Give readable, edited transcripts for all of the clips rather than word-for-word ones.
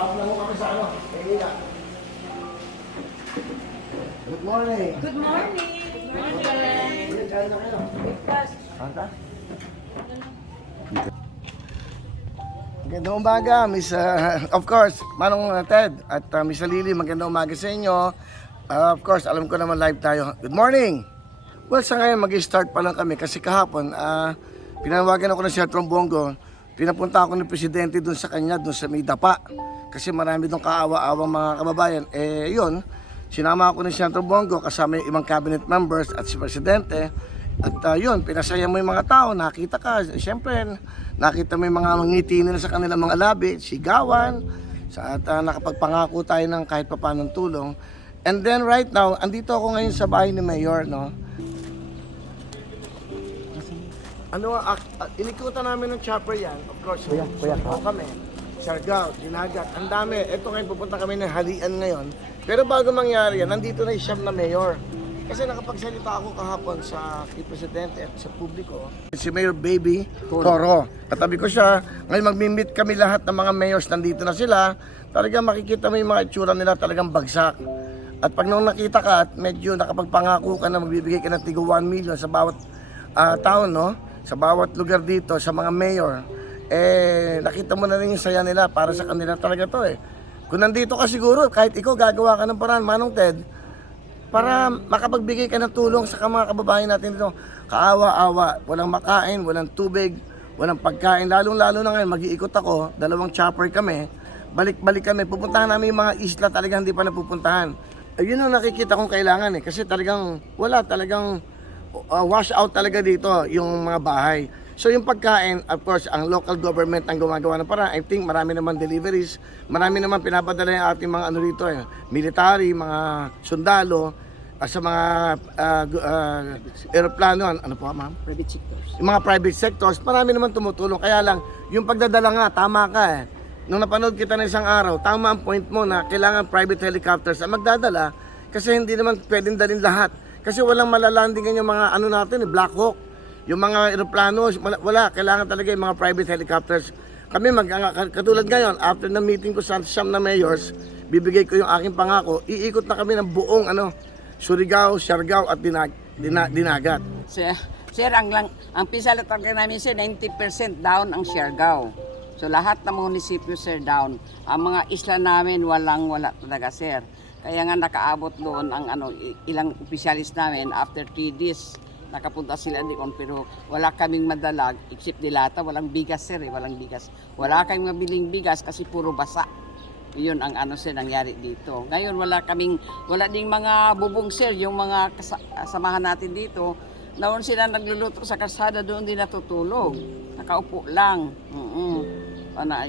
Tawag lang mo kami sa ano. Kaya. Good morning. Good morning. Good morning. Kaya na kayo. Breakfast. Anta? Magandang umaga, Miss, of course, Manong Ted at Miss Lily, magandang umaga sa inyo. Of course, alam ko naman live tayo. Good morning! Well, sa ngayon, mag-start pa lang kami kasi kahapon, pinawagan ako ng Sir Trombongo, pinapunta ako ng Presidente dun sa kanya, dun sa may dapa. Kasi marami dun kaawa-awang mga kababayan. Eh, yun, sinama ako ng Sir Trombongo kasama yung ibang cabinet members at si Presidente. At yun, pinasaya mo yung mga tao, nakita ka, siyempre, nakita mo yung mga ngiti nila sa kanilang mga labi, sigawan, at nakapagpangako tayo ng kahit papanong tulong. And then right now, andito ako ngayon sa bahay ni Mayor, no? Inikutan namin ng chopper yan, of course, kuya kami, Siargao, Dinagat, ang dami. Ito ngayon, pupunta kami ng halian ngayon. Pero bago mangyari yan, nandito na yung siyam na Mayor. Kasi nakapagsalita ako kahapon sa Presidente at sa publiko. Si Mayor Baby Toro. Katabi ko siya. Ngayon magmi-meet kami lahat ng mga mayors. Nandito na sila. Talagang makikita mo yung mga itsura nila talagang bagsak. At pag nung nakita ka at medyo nakapagpangako ka na magbibigay ka ng tigo 1 million sa bawat town, no? Sa bawat lugar dito, sa mga mayor. Eh, nakita mo na rin yung saya nila. Para sa kanila talaga to eh. Kung nandito ka siguro, kahit ikaw gagawa ka ng paraan, Manong Ted, para makapagbigay ka ng tulong sa mga kababayan natin dito. Kaawa-awa, walang makain, walang tubig, walang pagkain. Lalong-lalo na ngayon, mag-iikot ako, 2 chopper kami, balik-balik kami. Pupuntahan namin yung mga isla talagang hindi pa napupuntahan. Yun ang nakikita kong kailangan eh, kasi talagang wala, talagang wash out talaga dito yung mga bahay. So yung pagkain, of course, ang local government ang gumagawa ng paraan. I think marami naman deliveries, marami naman pinapadala yung ating mga ano dito, military, mga sundalo, sa mga aeroplano, ano po ma'am? Private sectors. Yung mga private sectors, marami naman tumutulong. Kaya lang, yung pagdadala nga, tama ka eh. Nung napanood kita ng isang araw, tama ang point mo na kailangan private helicopters ang magdadala kasi hindi naman pwedeng dalhin lahat. Kasi walang malalandingan yung mga ano natin, Black Hawk. Yung mga aeroplano, wala. Kailangan talaga yung mga private helicopters. Kami, katulad ngayon, after na meeting ko sa siyam na mayors, bibigay ko yung aking pangako, iikot na kami ng buong Surigao, Siargao at Dinagat. Sir, ang pisala talaga namin, sir, 90% down ang Siargao. So lahat ng munisipyo, sir, down. Ang mga isla namin, wala talaga, sir. Kaya nga nakaabot doon ang ilang opisyalis namin after 3 days. Nakapunta sila doon pero wala kaming madalag except dilata, walang bigas sir, walang bigas. Wala kaming mabiling bigas kasi puro basa. Iyon ang sir nangyari dito. Ngayon wala ding mga bubong sir, yung mga kasamahan natin dito. Noon sila nagluluto sa kalsada, doon din natutulog. Nakaupo lang.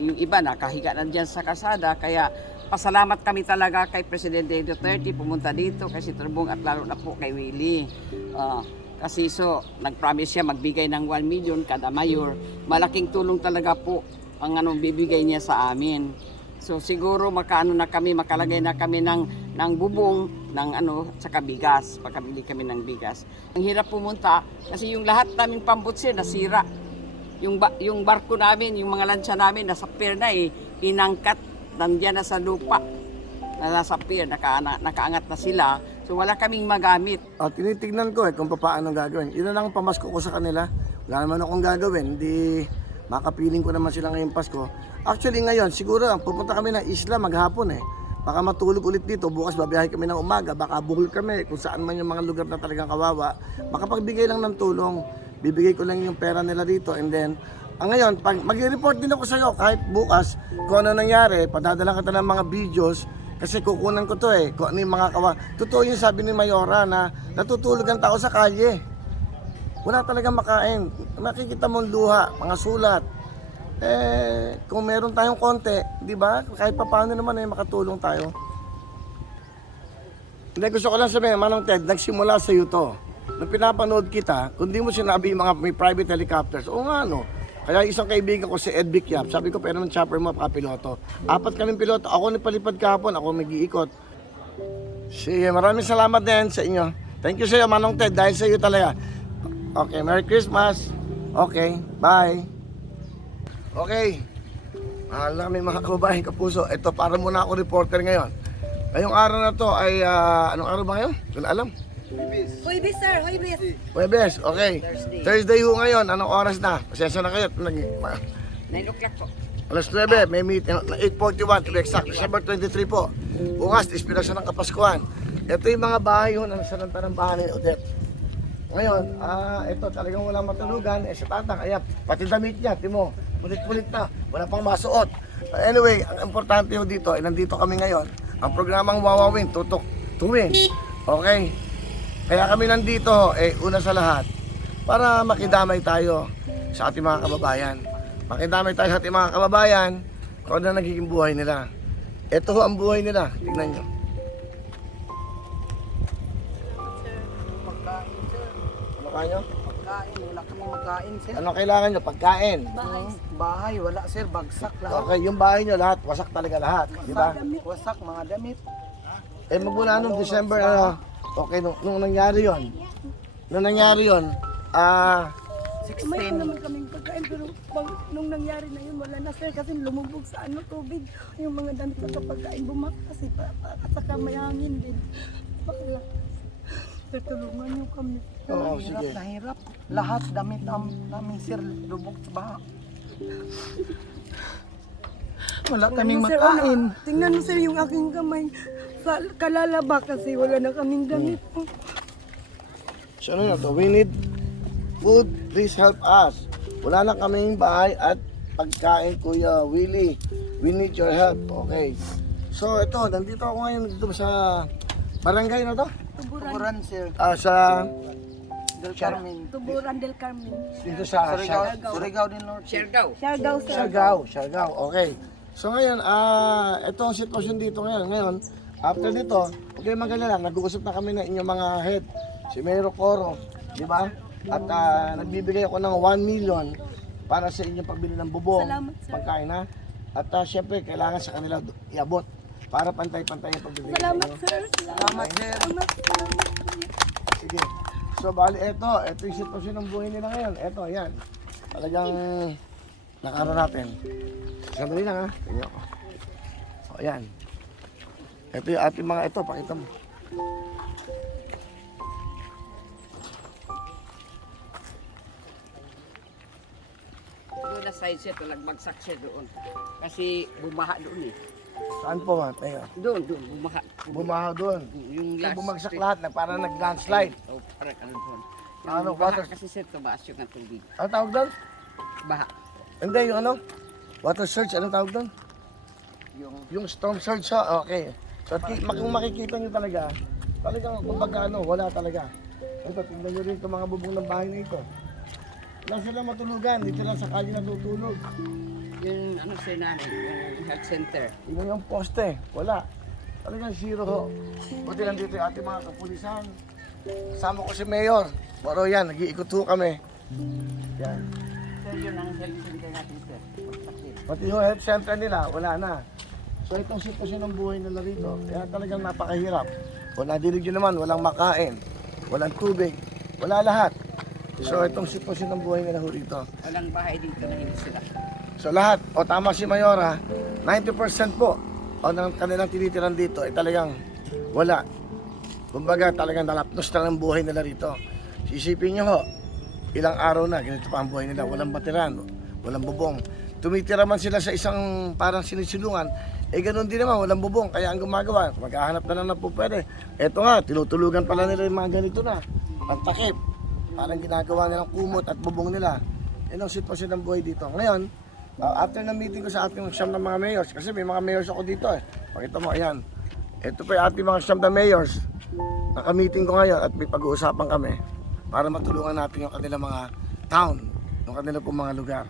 Yung iba nakahiga na diyan sa kalsada, kaya pasalamat kami talaga kay Presidente Duterte pumunta dito, kay si Turbong at lalo na po kay Willie. Kasi nag-promise siya magbigay ng 1 million kada mayor. Malaking tulong talaga po ang bibigay niya sa amin. So siguro makalagay na kami ng bubong, saka bigas, pagkabili kami ng bigas. Ang hirap pumunta kasi yung lahat naming pambutse nasira. Yung barko namin, yung mga lansya namin nasa pier na inangkat, nandiyan na sa lupa. Nasa pier, nakaangat na sila. So wala kaming magamit. Tinitignan ko kung paano gagawin. Yun na lang ang pamasko ko sa kanila. Wala naman akong gagawin. Hindi makapiling ko naman sila ngayong Pasko. Actually ngayon, siguro pupunta kami ng isla maghapon eh. Baka matulog ulit dito. Bukas babiyahe kami ng umaga. Baka buhol kami kung saan man yung mga lugar na talagang kawawa. Makapagbigay lang ng tulong. Bibigay ko lang yung pera nila dito. And then, ngayon, mag-report din ako sa iyo kahit bukas kung ano nangyari. Padadala kita ng mga videos. Kasi kukunan ko to kung ano yung mga Totoo yung sabi ni Mayora na natutulog ang tao sa kalye. Wala talagang makain. Makikita mong luha, mga sulat. Kung meron tayong konti, di ba? Kahit pa paano naman makatulong tayo. Hindi, gusto ko lang sabihin, Manong Ted, nagsimula sa iyo to. Nung pinapanood kita, kung di mo sinabi yung mga may private helicopters, o nga Kaya isang kaibigan ko si Ed Bikyap, sabi ko pero ng chopper mo piloto. 4 kaming piloto, ako nagpalipad kahapon, ako mag-iikot. Sige, maraming salamat din sa inyo. Thank you sa iyo, Manong Ted, dahil sa iyo talaga. Okay, Merry Christmas. Okay, bye. Okay. Mahal na kami mga kababayan kapuso. Ito, para muna ako reporter ngayon. Ngayong araw na to ay, anong araw ba ngayon? Hindi ko na alam. Huwebes, sir. Huwebes. Webes, okay. Thursday ho ngayon, anong oras na? Pasensya na kayo. 9 o'clock po. Alas 9, may meeting, 8:41 to be exact. December 23 po. Bukas, inspirasyon ng Kapaskuhan. Ito yung mga bahay ho na nasa ng bahay ni Odette. Ngayon, ito talagang walang matulugan. Sa tatang, ayan, pati damit niya, timo. Pulit-pulit na, wala pang masuot. Anyway, ang importante ho dito, nandito kami ngayon. Ang programang Wawawin, tutok, tuwing. Okay? Kaya kami nandito, una sa lahat, para makidamay tayo sa ating mga kababayan. Makidamay tayo sa ating mga kababayan kung ano nagiging buhay nila. Ito ho ang buhay nila, tignan nyo. Pagkain, sir. Ano kanyo? Pagkain, wala kami magkain, sir. Ano kailangan nyo? Pagkain. Bahay, wala, sir. Bagsak lahat. Okay, yung bahay nyo lahat, wasak talaga lahat. Di ba? Wasak, mga damit. Magmula nung December, okay, nung nangyari yon, nung 16. Mayroon naman kaming pagkain pero nung nangyari na yun wala na sir kasi lumubog sa tubig. Yung mga damit sa pagkain bumak kasi at saka may hangin din. Bakla. Sir, tulungan niyo kami. Oo, Hirap sige. na hirap. Lahat damit namin, sir, lubog sa baha. Wala kaming Sir, makain. tingnan mo sir yung aking kamay. Sa kalalaba kasi wala na kaming damit. So ano na to? We need food, please help us. Wala na kaming bahay at pagkain, Kuya Willie. We need your help. Okay. So ito, nandito ako ngayon dito sa barangay na to. Tuburan, sir. Sa Del Carmen. Tuburan del Carmen. dito sa Surigao del Norte. Siargao. Siargao sir. Siargao. Okay. So ngayon, ito ang sitwasyon dito ngayon. Ngayon, after nito, okay magalala, nag-uusap na kami ng inyong mga head. Si Mayor Coro, di ba? At nagbibigay ako ng 1 million para sa inyong pagbili ng bubong, Salamat, sir. pagkain ha. At syempre, kailangan sa kanila iabot para pantay-pantay ang pagbibigay. Salamat sa inyo. sir. Salamat, sir. Salamat. Sige. So bali, ito yung sitwasyon ng buhay nila ngayon. Ito, yan. Talagang nakaro natin. Sandali lang ha. Tingnan ko. O, yan. Ito yung ating mga ito, pakita mo. Doon na side siya, nagbagsak siya doon. Kasi bumaha doon eh. Saan po ba? Tayo. Doon, bumaha. Bumaha doon. Yung So, last bumagsak street. lahat na parang nag-landslide. Oh, parang ano doon. Ano, Yung baha water? kasi sir, tumaas yung ang tubig. Ano tawag doon? Baha. Hindi, yung ano? Water surge, ano tawag doon? Yung storm surge siya, okay. So, kung makikita nyo talaga, talagang kumbaga wala talaga. Ito, tingnan nyo rin itong mga bubong ng bahay na ito. Wala sila matulugan, dito lang sakali natutulog. Yung ano sir namin, yung health center. Tingnan yung poste, wala. Talagang zero ho. Buti lang dito yung ating mga kapulisan. Kasama ko si Mayor. Baro yan, nag-iikot ho kami. Yan. Sir, yun ang health center natin sir. Pagpakit. Pati ho health center nila, wala na. So itong sitwasyon ng buhay nila rito, kaya talagang napakahirap. Kung nadinig nyo naman, walang makain, walang tubig, wala lahat. So itong sitwasyon ng buhay nila ho rito. Walang bahay dito na hindi sila. So lahat, o tama si Mayora, 90% po o ng kanilang tinitiran dito ay talagang wala. Kumbaga talagang nalapnos na ng buhay nila rito. Sisipin nyo ho, ilang araw na, ganito pa ang buhay nila, walang batiran, walang bubong. Tumitira man sila sa isang parang sinisilungan, ganoon din naman, walang bubong. Kaya ang gumagawa, maghahanap na lang na po pwede. Eto nga, tinutulugan pala nila yung mga ganito na, ang takip. Parang ginagawa nilang kumot at bubong nila. Yan ang sitwasyon ng buhay dito. Ngayon, after ng meeting ko sa ating siyam ng mga mayors, kasi may mga mayors ako dito eh. Pakita mo, ayan. Ito pa yung ating mga siyam na mayors. Naka-meeting ko ngayon at may pag-uusapan kami para matulungan natin yung kanilang mga town, yung kanilang pong mga lugar.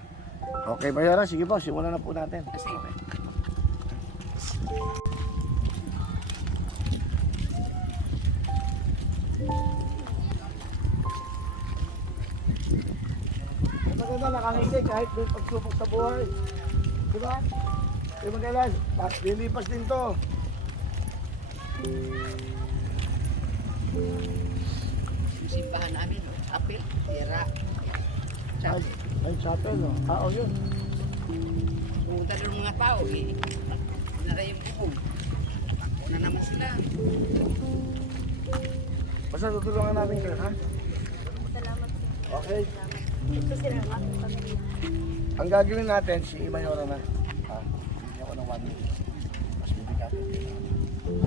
Okay, Mayora, sige po, simulan na po natin. Kasi Maganda nakangiti kahit may pagsubok sa buhay. Di ba? Maganda, lilipas din to. yung simbahan namin, apil, tira. Ay, chapel, no? Oo, yun. So, pumunta ng mga tao eh. Nara yung bubong. Ako na naman sila. Basta tutulungan natin kayo, ha? Salamat sir. Okay. Ito sir ang aking pamilya. Ang gagawin natin, si Mayora na. Ha? Bibigyan ko ng 1 minute. Mas bibigyan ko.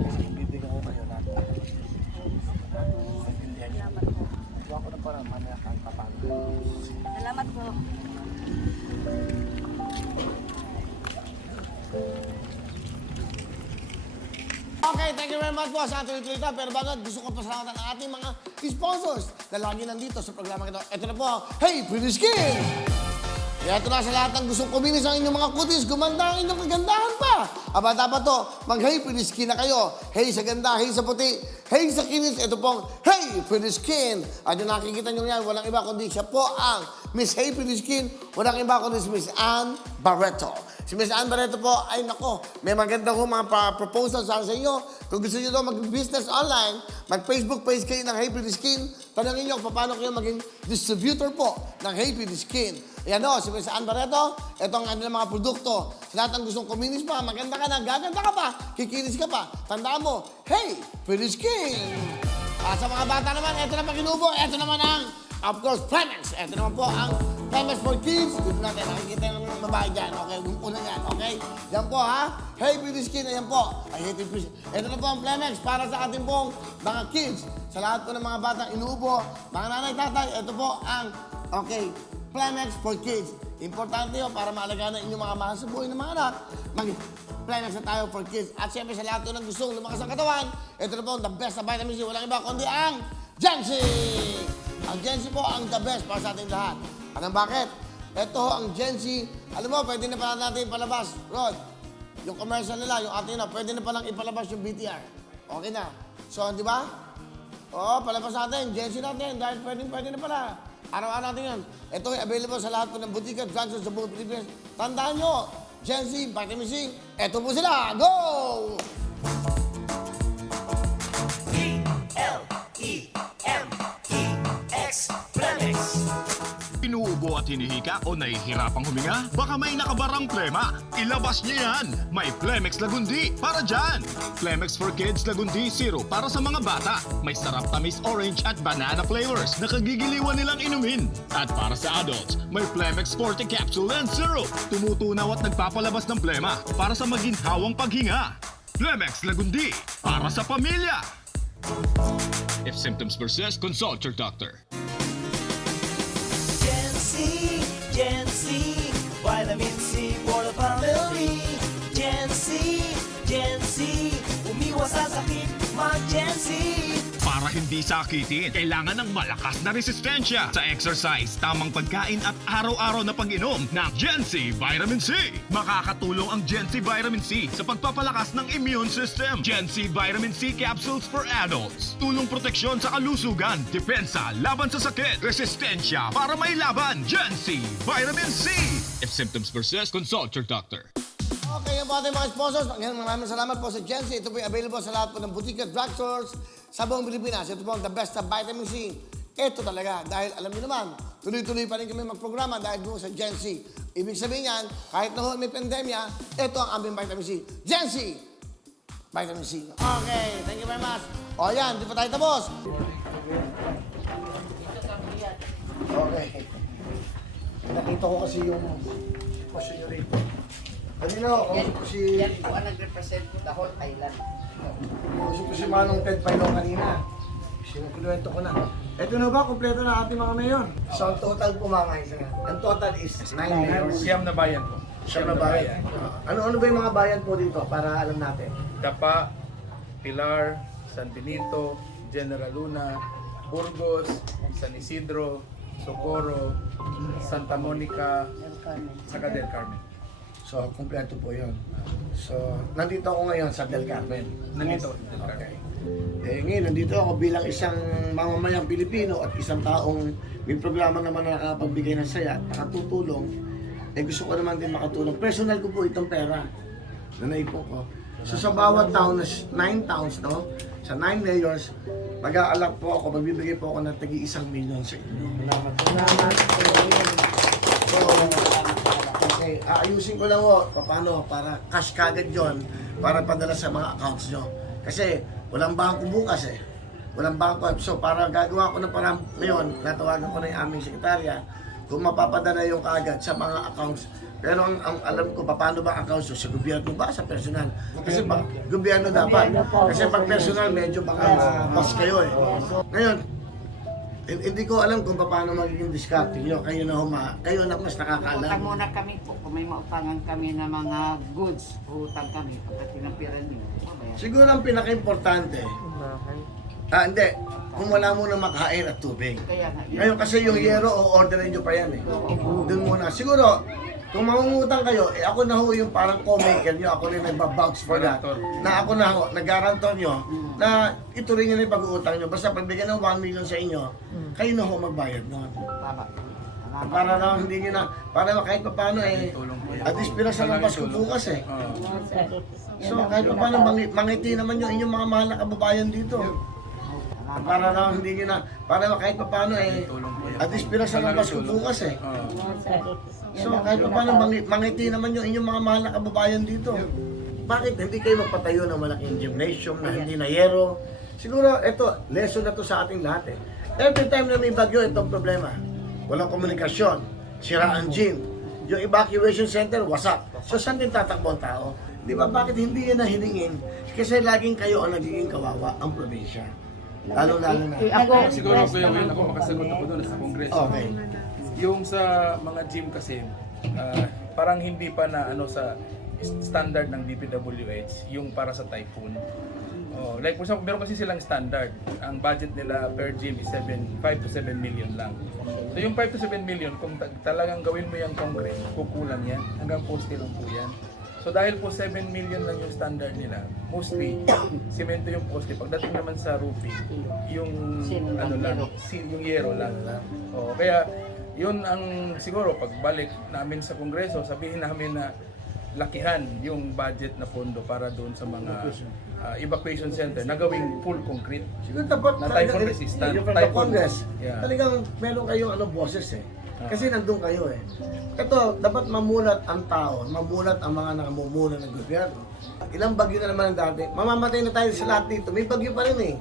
Kasi bibigyan ko kayo na. Salamat po. Gawa ko na para mamaya kang papano. Salamat po. Okay, thank you very much po sa ating tuloy pero bago, gusto ko pasalamatan ang ating mga sponsors na lagi nandito sa programa ito. Ito na po, Hey Pretty Skin! Kaya ito na sa lahat ng gustong kuminis ang inyong mga kutis, gumanda ang inyong kagandahan pa. Aba, dapat to, mag-Hey Pretty Skin na kayo. Hey sa ganda, hey sa puti, hey sa kinis. Ito pong Hey Pretty Skin. At yung nakikita nyo yan, walang iba kundi siya po ang Miss Hey Pretty Skin. Walang iba kundi si Miss Ann Barreto. Si Miss Ann Barreto po, ay nako, may maganda ko mga proposals sa inyo. Kung gusto nyo daw mag-business online, mag-Facebook page kayo ng Hey Pretty Skin, tanongin nyo kung paano kayo maging distributor po ng Hey Pretty Skin. Ayan o, si Miss Ann Barreto, ito ang kanilang mga produkto. Sa lahat ng gustong kuminis pa, maganda ka na, gaganda ka pa, kikinis ka pa, tandaan mo, Hey Pretty Skin! At sa mga bata naman, ito na pakinubo, ito naman ang, of course, Plemex. Ito naman po ang Plemex for Kids. Dito natin, nakikita yung babae dyan. Okay, una yan, okay? Yan po, ha? Hey, Pretty Skin, ayan po. I hate it, Pretty Skin. Ito na po ang Plemex para sa ating pong mga kids. Sa lahat po ng mga batang inuubo, mga nanay, tatay, ito po ang, okay, Plemex for Kids. Importante yun para maalagaan na inyong mga mahal sa buhay ng mga anak. Plemex na tayo for kids. At siyempre sa lahat po ng gustong lumakas ang katawan, ito na po the best na vitamin C. Walang iba kundi ang Gensi! Ang Gensi po ang the best para sa ating lahat. Anong bakit? Ito ang Gensi. Alam mo, pwede na pala natin ipalabas. Rod, yung commercial nila, yung ating na, pwede na palang ipalabas yung BTR. Okay na. So, di ba? Oo, palabas natin. Gensi natin. Dahil pwede na pala. Araw-araw natin yan. Ito ay available sa lahat po ng butika, drugstore sa buong Pilipinas. Tandaan nyo, Gensi, Vitamin C, eto po sila. Go! Inuubo at hinihika o nahihirapang huminga? Baka may nakabarang plema. Ilabas niya yan. May Plemex Lagundi para dyan. Plemex for Kids Lagundi Zero para sa mga bata. May sarap tamis orange at banana flavors na kagigiliwan nilang inumin. At para sa adults, may Plemex Forte Capsule and Syrup. Tumutunaw at nagpapalabas ng plema para sa maginhawang paghinga. Plemex Lagundi para sa pamilya. If symptoms persist, consult your doctor. Gen C, vitamin C for the family. Gen C, umiwas sa sakit, mag-Gen C. Para hindi sakitin, kailangan ng malakas na resistensya sa exercise, tamang pagkain at araw-araw na pag-inom ng Gen-C Vitamin C. Makakatulong ang Gen-C Vitamin C sa pagpapalakas ng immune system. Gen-C Vitamin C capsules for adults. Tulong proteksyon sa kalusugan, depensa, laban sa sakit, resistensya para may laban. Gen-C Vitamin C. If symptoms persist, consult your doctor. Okay, yung po ating mga sponsors. Maraming salamat po sa Gensi. Ito po ay available sa lahat po ng butika, drugstores sa buong Pilipinas. Ito po ang the best na vitamin C. Ito talaga. Dahil alam niyo naman, tuloy-tuloy pa rin kami magprograma dahil doon sa Gensi. Ibig sabihin yan, kahit na may pandemya, ito ang aming vitamin C. Gensi! Vitamin C. Okay, thank you very much. O yan, di pa tayo tapos. Okay. Nakita ko kasi yung question nyo rito. Kanina, kausap ko si... Yan po ang nag-represent the whole island. Kausap ko si Manong Ted Pailong kanina. Sinukuliwento ko na. Ito na ba, kompleto na ating mga mayor? So, ang total po mga isa nga. Ang total is 9 mayors. Siyam na bayan po. Siyam na bayan. Ano-ano ba yung mga bayan po dito para alam natin? Dapa, Pilar, San Benito, General Luna, Burgos, San Isidro, Socorro, Santa Monica, saka Del Carmen. So, kompleto po yun. So, nandito ako ngayon sa Del Carmen. Nandito, Del Carmen. Eh, ngayon, nandito ako bilang isang mamamayang Pilipino at isang taong may programa naman na nakapagbigay ng saya at nakatutulong. Eh, gusto ko naman din makatulong. Personal ko po itong pera na naipon ko. So, sa bawat town, 9 towns, no? Sa 9 mayors, mag-aalak po ako, magbibigay po ako ng tagi 1 million sa inyo. Salamat. So, eh. Aayusin ko lang ho, paano, para cash kagad yon para padala sa mga accounts nyo. Kasi walang bangko bukas eh. Walang bangko. So para gagawa ko ng parang ngayon, natawagan ko na yung aming sekretarya kung mapapadala yung kagad sa mga accounts. Pero ang alam ko, paano ba ang accounts sa gobyerno ba, sa personal? Kasi pag gobyerno dapat. Kasi pag personal, medyo baka mas kayo eh. Ngayon, hindi ko alam kung paano magiging discarte nyo. Kayo na mas nakakaalam. Utang muna kami po. Kung may mautangan kami ng mga goods, utang kami. Pagkat pinampiran nyo, mabayaran. Siguro ang pinaka-importante, hindi, kung wala muna makain at tubig. Kaya nga, yun. Ngayon kasi yung yero, o-orderin nyo pa yan eh. Doon muna. Siguro, kung mangungutang kayo, ako na ho yung parang co-maker nyo, ako rin nagbabounce for that. Na ako na ho, nag-garantor nyo, na ito rin yun yung pag-uutang nyo. Basta pagbigyan ng 1 million sa inyo, kayo na ho magbayad nun. Tama. Para lang hindi nyo na, para kahit pa paano eh, at least pinasa ng Pasko bukas eh. So kahit pa paano, mangiti naman yung inyong mga mahal na kababayan dito. Para lang hindi nyo na, para kahit pa paano eh, at least pinasa ng Pasko bukas eh. So kahit pa paano, mangiti naman yung inyong mga mahal na kababayan dito. Bakit hindi kayo magpatayo ng malaking gymnasium na hindi na yero? Siguro, ito, lesson na to sa ating lahat eh. Every time na may bagyo, itong problema. Walang komunikasyon, sira ang gym, yung evacuation center, wasak. So saan din tatakbo ang tao? Di ba, bakit hindi yan na hiningin? Kasi laging kayo ang nagiging kawawa, ang probinsya. Lalo-lalo na. Siguro Kuya Will, ako makasagot ako doon sa Kongreso. Okay. Yung sa mga gym kasi, parang hindi pa na ano sa standard ng DPWH, yung para sa typhoon. Oh, like for example, meron kasi silang standard. Ang budget nila per gym is 5 to 7 million lang. So yung 5 to 7 million, kung talagang gawin mo yung Congress, kukulang yan. Hanggang poste lang po yan. So dahil po 7 million lang yung standard nila, mostly, simento yung poste. Pagdating naman sa roofing, yung ano lang, yung yero lang. Oh, kaya yun ang siguro pagbalik namin sa Kongreso, sabihin namin na lakihan yung budget na pondo para doon sa mga evacuation center na gawing full concrete. Siguro dapat Na typhoon resistant. Yung from the Typhoon. Congress, Yeah. talagang meron kayong boses eh. Kasi nandun kayo eh. Ito, dapat mamulat ang tao, mamulat ang mga namumuno ng gobyerno. Ilang bagyo na naman ang dati. Mamamatay na tayo sa lahat dito. May bagyo pa rin eh.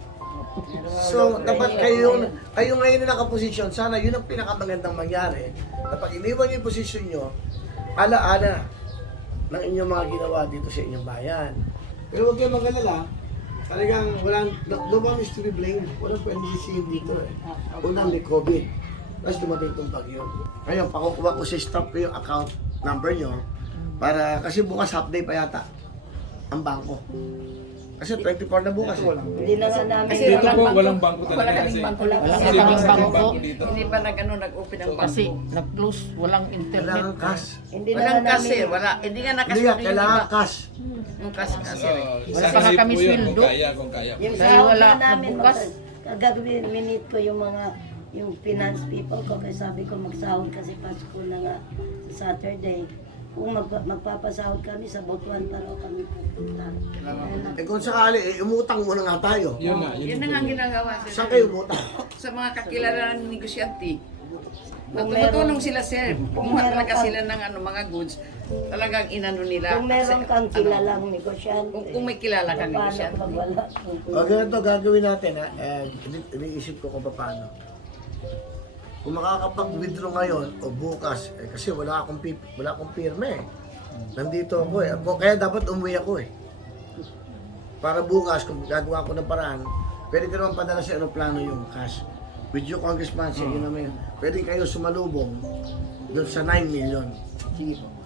So, dapat kayo ngayon na nakaposisyon, sana yun ang pinakamagandang mangyari. Dapat iniwan yung posisyon nyo, ala-ala ng inyong mga ginawa dito sa inyong bayan. Pero huwag kayong mag-alala, talagang no one is to be blamed. Walang pwede sisihin dito eh. Unang may COVID, tapos dumating itong bagyo. Ngayon, pakukuha ko sa stop ko yung account number nyo, para, kasi bukas half day pa yata ang bangko. Kasi 24 na bukas eh. Hindi na nga namin. Kasi Dito po, walang bangko talaga Wala kasi. kaming bangko lang. Wala Kasi kaming bangko bangko. dito. Hindi pa nag-open ang Kasi bangko. nag-close, walang internet. Kailangan cash. Hindi na Walang nga kasi, namin. wala. Hindi nga Hindi nakasya nga, kailangan cash. yung kasi. Wala pa nga kami sweldo. Kung kaya. Yung Dahil sahod wala na namin, nagbukas. gagawin minute ko yung mga yung finance people ko kasi sabi ko magsahod kasi Pasko na nga sa Saturday. Kung magpapasahod kami sa Butuan pa raw kami pupunta. Eh kung sakali, umutang muna nga tayo. Yun nga, Yun na nga ang ginagawa Saan sir. kayo umutang? Sa mga kakilala ng negosyante. Kung Tumutulong meron- sila sir. kung Kumuha meron talaga ka- sila ng mga goods. Talagang inano nila. Kung meron Kasi, kang ano, kilalang negosyante. kung may kilala kang paano negosyante. pag wala? O ganito gagawin natin ha. Iniisip ko kung paano. Kung makakapag-withdraw ngayon o bukas, kasi wala akong pirme eh. Nandito ako eh. Kaya dapat umuwi ako eh. Para bukas, kung gagawa ko ng paraan, pwede ko naman padala sa aeroplano yung cash. With you, Congressman, sige naman. Pwede kayo sumalubong doon sa 9 million.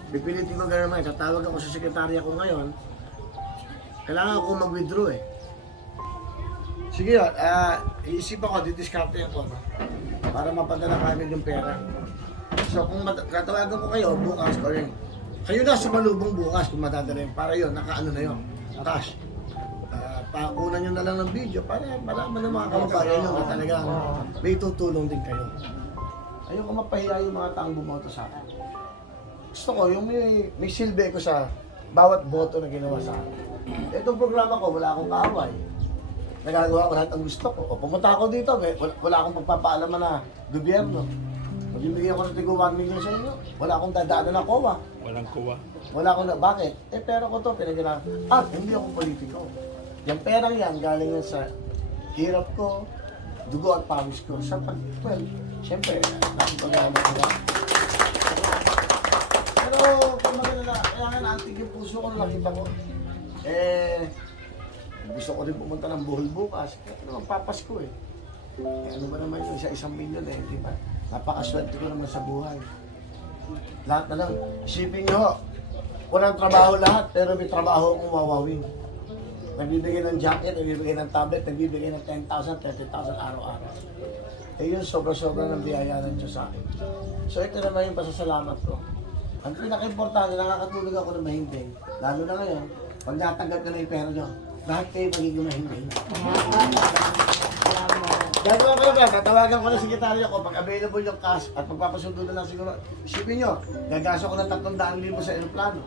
Pipilitin ko gano'n naman. Tatawag ako sa sekretarya ko ngayon. Kailangan ako mag-withdraw eh. Sige yun, iisip ako, didiskarte ako, no? Para mapadala kagad yung pera. So kung katawagan ko kayo, bukas ko rin. Kayo na sumalubong bukas kung madadala yun. Para yun, nakaano na yun, cash. Pakunan nyo na lang ng video para malaman ng mga kababayan nyo na talagang may tutulong din kayo. Ayoko mapahiya yung mga taong bumoto sa akin. Gusto ko, yung may silbi ko sa bawat boto na ginawa sa akin. Itong programa ko, wala akong kaaway. Nagagawa ko lahat ang gusto ko. O pumunta ako dito, wala akong pagpapaalaman na gobyerno. Magbibigay ako ng tigo 1 million sa inyo. Wala akong dadaanan na COA. Walang kuwa. Wala ko na. Bakit? Pera ko to, pinagala. Hindi ako politiko. Yung perang yan, galing yan sa hirap ko, dugo at pawis ko. Sa well, siyempre, nakipagama ko lang. Pero, kung maganda, kaya nga naantig yung puso ko na nakita ko. Gusto ko rin pumunta ng Bohol bukas. Kaya naman, papasko eh. Ano ba naman yung sa 1 milyon di ba? Napakaswerte ko naman sa buhay. Lahat na lang. Isipin nyo, walang trabaho lahat, pero may trabaho akong wawawin. Nagbibigay ng jacket, nagbibigay ng tablet, nagbibigay ng 10,000, 30,000 araw-araw. Yun, sobra-sobra ng biyaya ng Diyos sa akin. So ito naman yung pasasalamat ko. Ang pinaka-importante, nakakatulog ako ng mahimbing. Lalo na ngayon, pag natanggap ka na yung pera nyo, lahat kayo magiging mahimbing. Gagawa ko na ba? Tatawagan ko na sekretaryo ko pag available yung cash at magpapasundo na lang siguro. Isipin nyo, gagaso ko ng 300,000 sa aeroplano.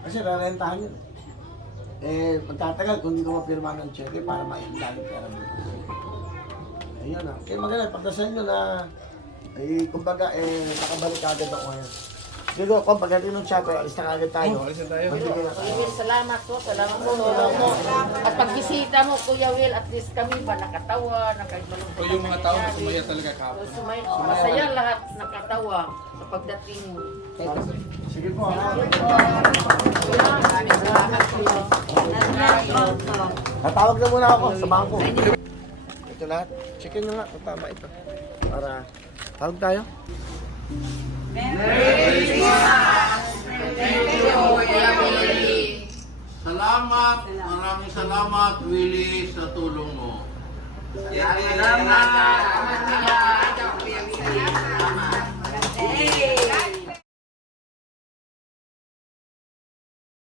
Kasi rarentahan yun. Magtatagal kung hindi ko mapirma ng cheque para mailalim pera mo. Ayun na. Kaya magalang, pagdasan nyo na, kumbaga, nakabalik agad ako ngayon. Digo, kung pagdating ng chapter, alis na agad tayo. Alis na tayo. Magbigay na tayo. Will, salamat po. Salamat po. At pagbisita mo, Kuya Will, at least kami ba nakatawa, So yung mga tao na sumaya talaga kahapon. Masaya lahat nakatawa sa pagdating mo. Sige po. Natawag na muna ako sa bangko. Ito lahat. Chicken nyo nga. Tama ito. Para tawag tayo. Salamat, maraming salamat Willie sa tulong mo. Salamat.